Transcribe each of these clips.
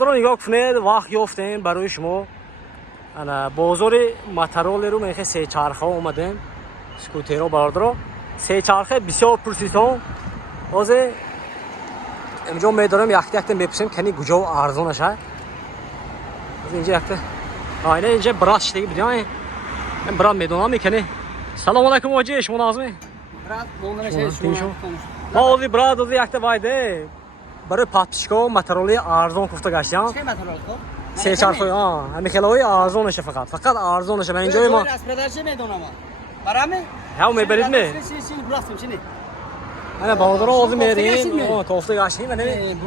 رو نگاه کنید وقت یافتیم برای شما انا بازار ماترال رو میخه سه چرخه اومدیم اسکوترها برادر سه چرخه بسیار پرسیدم باز اینجا میدارم یک میپرسیم کنی کجا ارزانش هست اینجا یک آینه اینجا براش دیگه بدیم این برام میدونم میکنه سلام علیکم واجی شما نازمی برات بونده شما ما اولی برات اولی یک وایده برای پاتشکو ماترالی ارزان گفته گشتم چه ماترال خب سه چرخه همین خیلی ارزانشه فقط ارزانشه من اینجا ما اسپرداشه میدونم برامه ها میبرید می برافتیم چی انا بازار اوز میریم گفته گشتیم من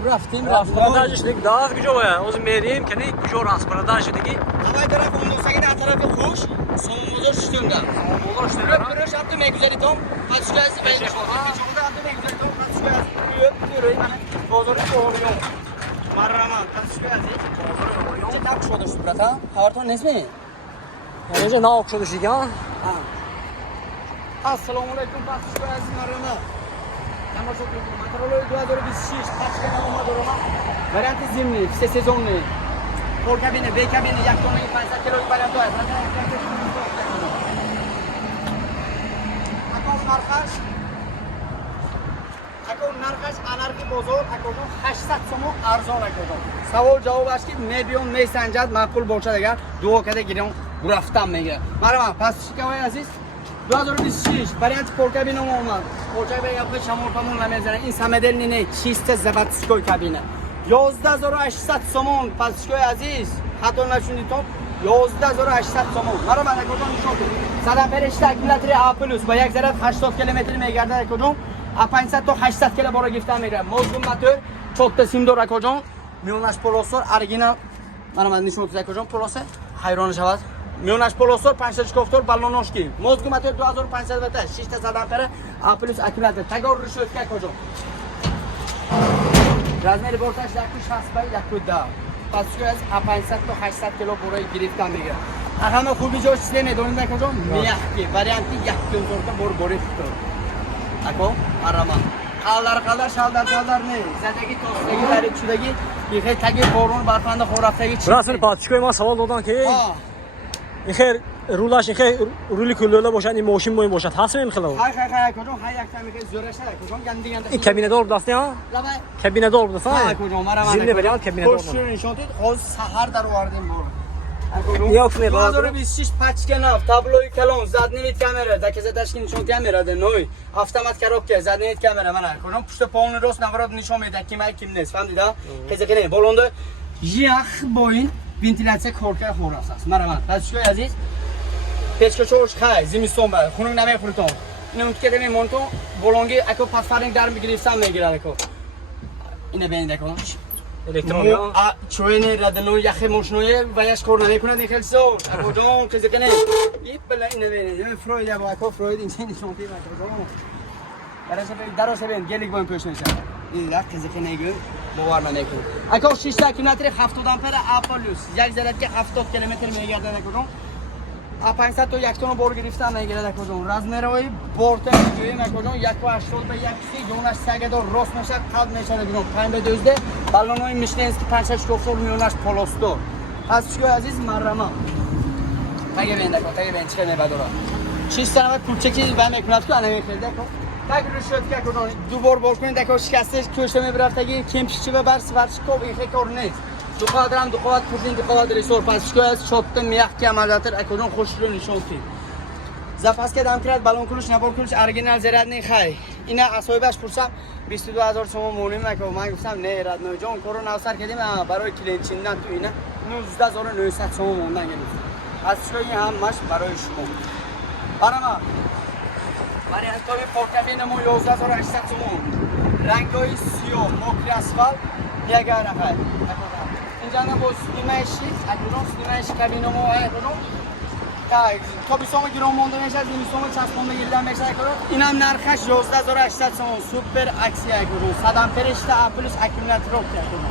برافتیم اسپرداش دیگه داغ کجا اوز میریم کنی کجا اسپرداش دیگه اما طرف اون سگین طرف خوش سوموزور شتوندا سوموزور شتوندا برش هفته میگذاریتم پاتشکو از بیش شما هفته میگذاریتم پاتشکو از یوب من بازار اوریون مررما پاتشکو از بازار چه تاک شده است برات هاورتون نسمی اینجا ناک شده دیگه السلام علیکم پاتشکو از مررما تماشا کنید ماترال 2026 پاتشکو نام دارم وارانت زمینی سه سزونی پول کابینه بی کابینه یک تونه 500 کیلو برام تو است اکون نرخش انرژی بزرگ اکون 800 سوم ارزان اکون سوال جواب است که میبیون میسنجد معقول باشه دیگه دو کده گیرم رفتم میگه مرا پس شکایت عزیز 2026 وارانت پول کابینه اومد پول کابینه یا شمال پامون نمیزنه این سمدل نه چیست زبطسکوی کابینه 11800 سومون پاسشکوی عزیز خاطر نشونید تو 11800 سومون مرا من کجا نشون صدا فرشت اکیلاتری آپلوس با یک ذره 80 کیلومتر میگرده کجا 500 تا 800 کیلو برای گرفتن میگیره موضوع ماتور چوت سیم دور کجا میونش پولوسور اورجینال مرا من نشون تو کجا پولوسه حیران شود میونش پولوسور 500 کفتور بالونوشکی موضوع ماتور 2500 وات 6 تا صدا فر آپلوس اکیلاتری تگور رشوت کجا رازمری بورتاش یک شخص باید یک دا پاسشکو از 500 تا 800 کیلو برای گرفتن میگیره اما خوبی جوش نمیدونید کجا میخکی وارانتی یک کنتور تا بر تو اکو آراما قالر شالدار نه زندگی توستگی دارید شدگی یه تگی بارون برفند خورافتگی چی راست پاتشکوی ما سوال دادن که خیر رولاش خیر رولی کلوله باشد این ماشین باید باشد هست این خلاص های کجا های یک تا میگه زورش کجا گندی این کابینه دار دسته ها کابینه دار دسته ها کجا مرا زیر بریان کابینه دار نشون دید خود سحر در آوردیم برو یا کنه 2026 پچکه نفت تابلوی کلون زد نمید کامera دکه زدش نشون کامera ده نوی автомат коробка زد نمید کامera من کجا پشت پاون راست نوراد نشون میده کی مای کیم نیست فهمیدید خیلی کنه بلنده یخ باین ونتیلاسیون کورکه خوراس است مرا من پچکوی عزیز پچکوچوش خای زمستون بعد خونم نمیخورتون اینو که دمی مونتو بولونگی اکو پاسفارینگ در میگیرم میگیره اکو اینو ببینید اکو الکترونیا چوینه ردنو یخ ماشنوی ویاش کور نمیکنه دیگه سو اکو دون که کنه این بلا اینو ببینید فروید با اکو فروید این نشون میده درس ببین گلیک باین پوش میشه این لحظه که کنه باور نمیکنه اکو 6 کیلومتر 70 آمپر آپولوس یک ذره که 70 کیلومتر میگرده اکو 500 تا یک تون بار گرفتن میگیره کجا رازمروی بورت میگیریم کجا 180 به 1 یونش سگ دو راست میشه قد میشه دیگه 5 به 12 بالونوی میشلنسکی 500 کفتور میونش پولوستور پس چیکار عزیز مرما تگه بنده کو تگه بنچ کنه بدورا 6 سنه کوچکی و میکنات که الان میخرده کو تگ رو شد که کجا دو بار کنید که شکسته کوشته میبرفتگی کمپش چی به برس ورش کو این کار نیست دو قدرم دو قوت پودین دو قوت ریسور پاسشکو از شوت میخ که عملاتر اکونون خوش رو نشون کی زفاس که دام کرد بالون کلوش نبار کلوش اورجینال زرد نه خای اینا اسایبش پرسم 22000 تومان مونیم نکو من گفتم نه رد نه جون کرونا سر کردیم برای کلینچین نه تو اینا 19900 تومان موندن گرفت پاسشکو هم ماش برای شما برام برای انتوی پورتابین مو 11800 تومان رنگای سیاه موکری اسفالت یک رفت اینجا با سیمشی اکنون سیمشی کابینو مو اکنون تا 20 گرم مونده میشه 200 چسبون بگیردن میشه اکنون اینم نرخش 11800 تومان سوپر اکسی اکنون صدام فرشته آپلوس اکیومولاتور اکنون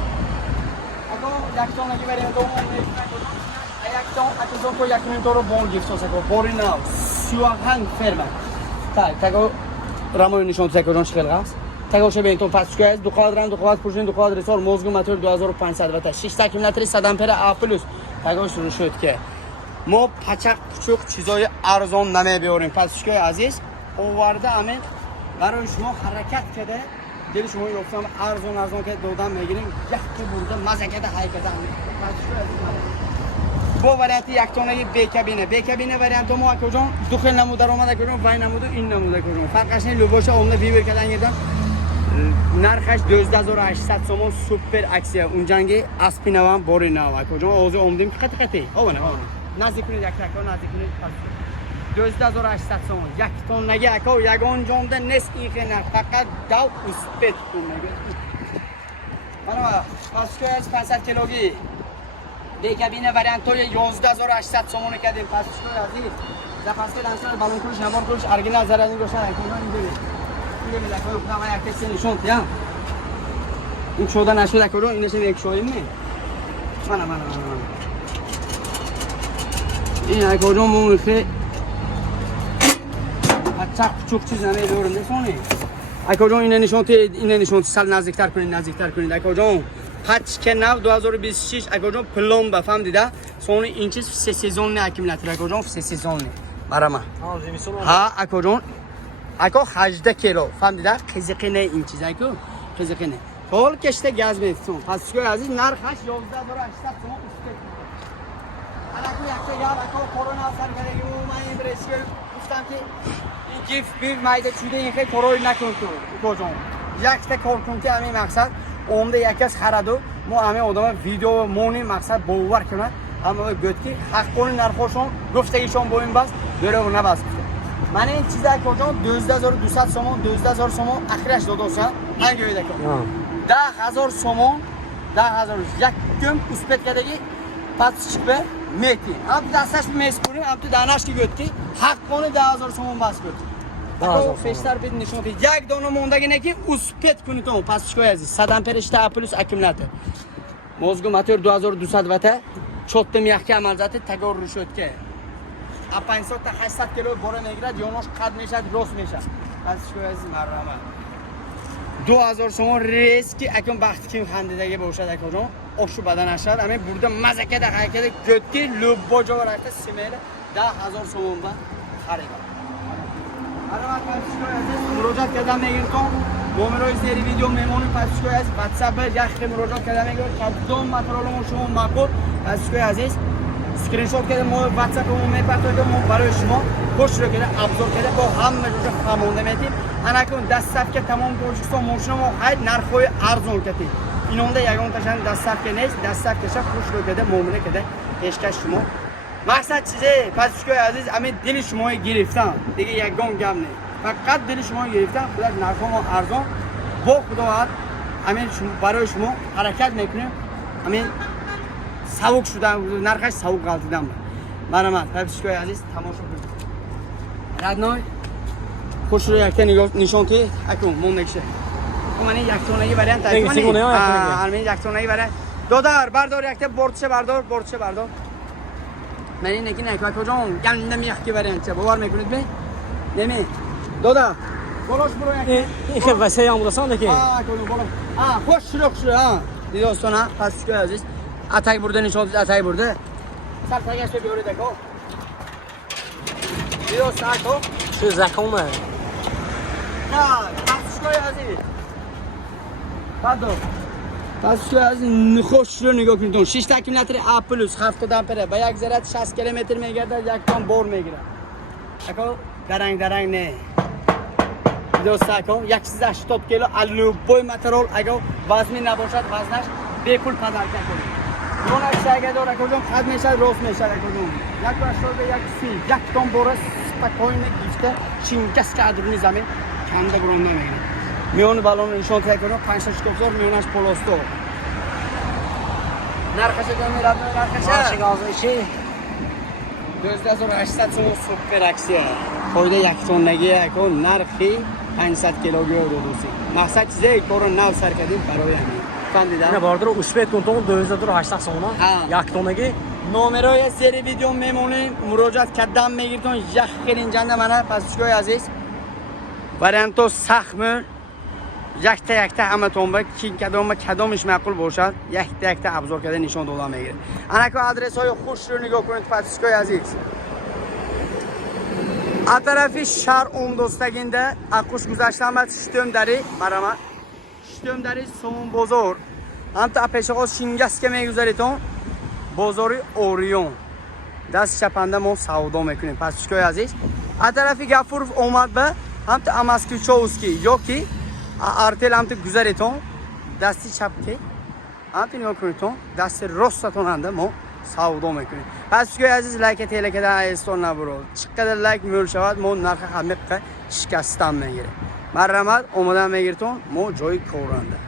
اگه یک تون اگه بریم دو مون میشه اکنون یک تون اکنون کو یک میلیون رو بون گیفت سوسه کو بوریناو سیوهنگ فرما تا تاگو رامو نشون تو اکنون شغل گاز تگاشه بینتون پاسچوی است. دو کوادران دو کوادر پروژه دو کوادر سال موزگو ماتور 2500 وات 6 اکیومولاتور سدامپر آ پلس تگاش رو شد که ما پچق پچوق چیزای ارزان نمیبیاریم. پاسچوی عزیز آورده امین برای شما حرکت کرده دل شما یافتم ارزان که دادم میگیریم یک که برده مزه کرده های کرده پاسچوی عزیز با وریانت یک تانه بی کابینه وریانت ما کجا دو خیل نموده آمده کجا وای نموده این نموده کجا فرقش نه لوباش عمده ویور کردن گردن نرخش 12800 سوم سوپر اکسیه اون جنگی اسپینوام بوری نوا کجا اوزه عمدیم خطی آونه نزدیک کنید یک تکا نزدیک کنید 12800 سوم یک تون نگه اکا یگان جمده نس این نه فقط دو اسپت کن نگه مرا پاسکو از 500 کیلوگی دی کابینه وریانت های 11800 سومون کردیم. پاسکو عزیز زفاسکو دانسان بالون کلش نمار کلش ارگینا زرانی روشن کجا این ببین این ببین دکتر خدای یک کسی نشون یا این شده نشده کجا اینش یک شویم نه من این کجا موقع بچه چوک چیز نمیدورم نشونی کجا این نشون سال نزدیکتر کنید کجا پچ که نو 2026 کجا پلم بفهم دیده سونی این چیز سه سیزن نه اکیومولاتور کجا سه سیزن نه برام ها کجا اکو 18 کیلو فهم دیده قزقی نه این چیز اکو قزقی نه حال کشته گاز میفتون پاسکو عزیز نرخش 11800 تومان است الان یک یار اکو کرونا سر گرگی من این برسکر گفتم که این گیف بیف مایده چوده این خیلی کرونا نکن تو کجا یک تا کار کن که همین مقصد عمده یکی از خردو ما همه آدم ویدیو مونی مقصد باور کنه اما گفت که حق کنی نرخوشون گفته ایشون با این بس داره و نبس من این چیزا کجا 12200 سومون 12000 سومون اخرش دادوسا هنگ ویده کنم 10000 سومون 10000 یک کم اسپت کردگی پس به میتی اب دستش میسپوریم اب تو دانش کی گفت که حق کنی 10000 سومون بس گفت تو فشتر بد نشون بده یک دونه موندگی نه که اسپت کنی تو پس چیکار عزیز صدام پرش تا پلس اکیومولاتور موزگو ماتور 2200 وات چوتم یک عمل ذات تگور رو شد که 500 تا 800 کیلو باره میگیره دیوناش قد میشه راست میشه پس چیکار عزیز مرحبا 2000 سوم ریسک اکم وقتی که خندیدگی باشه اکو اوشو بدن نشد همین برده مزه که دقیقه که گتی لوب باجا رفته سیمل 10000 سوم با خریدم مراجعت کردم میگیرم نمره سری ویدیو میمونیم پاسچوی عزیز واتساپ یک مراجعت کردم میگیرم کدوم مترالمون شما ماکو پاسچوی عزیز اسکرین شات کردم ما واتساپمون میپرتونیم ما برای شما خوش رو کردم ابزار کردم با همه جو خامونده میتیم انا کن دست که تمام پروژکسون ماشین ما خرید نرخوی ارزون کردیم اینونده یگان تاشن دست که نیست دست که خوش رو کردم مومنه کردم پیشکش شما مقصد چیزه پاسچوی عزیز همین دل شما گرفتم دیگه یگان گم نه فقط دل شما گرفتم خدا نرخ ما ارزان با خدا همین برای شما حرکت میکنیم همین سوق شدن نرخش سوق غلطیدم برام پاسچوی عزیز تماشا کنید رادنای خوش رو یک نگاه نشون که اکنون مون نکشه من یک تونگی وریانت همین یک تونگی وریانت دادار بردار یک بردشه بردار من این نگی نکه کجا گندم یک وریانت باور میکنید ببین نمی دادا بالاش برو یک این خیلی وسیع هم رسانده که خوش شروع دیداستان پس که عزیز اتای برده نشون اتای برده سر تگش بیاره دکو دیداستان کو شو زکومه نه پس که عزیز پس که از خوش رو نگاه کنید 6 اکیومولاتور آ پلس 70 آمپر با یک ذره 60 کیلومتر میگرده یک تن بور میگیره اکو درنگ نه دوستا کو 180 کیلو الو بوی مترول اگه وزنی نباشد وزنش بیکول پدر کنید اون اگه داره کجا خد میشه راست میشه کجا یک باشد یک سی یک تن بورس پاکوین گیفته چینگس که ادرونی زمین کنده برون نمیگیره میون بالون نشون کنه 56000 میونش پلاستو نرخش میراد نرخش گازشی 12800 سوپر اکسیه خورده یک تونگی اکو نرخی 500 کیلوگرم دوسی مقصد چیزه کارو نو سر کردیم برای همین فهمیدید نه باردر اسپت کنتون 2800 سوم یک تونگی نمره سری ویدیو میمونیم مراجعت کردم میگیرتون یک خیلی جنده منه پس چیکار عزیز وریانتو سخم якта ҳаматон ба ки кадомаш маъқул бошад, якта абзор карда нишон дода мегирад. Анако адресҳои хушро нигоҳ кунед подпискои азиз. А тарафи шаҳр Умдостагинда ақуш гузаштамад штӯмдари марама. Штӯмдари Сомон бозор. Амта пешоғоз шингаска мегузаритон бозори Орион. Даст чапанда мо савдо мекунем. Подпискои азиз. А тарафи Гафуров омад ба амта Амаскичовский ёки артел амта гузаритон дасти чапки амта нигоҳ кунитон дасти ростатон анда мо савдо мекунем. Подпискои азиз лайка телекада айстон набуро. Чӣ қадар лайк мӯл шавад мо нархи ҳамиққа шикастан мегирем. Маррамат омода мегиртон мо ҷои коранда.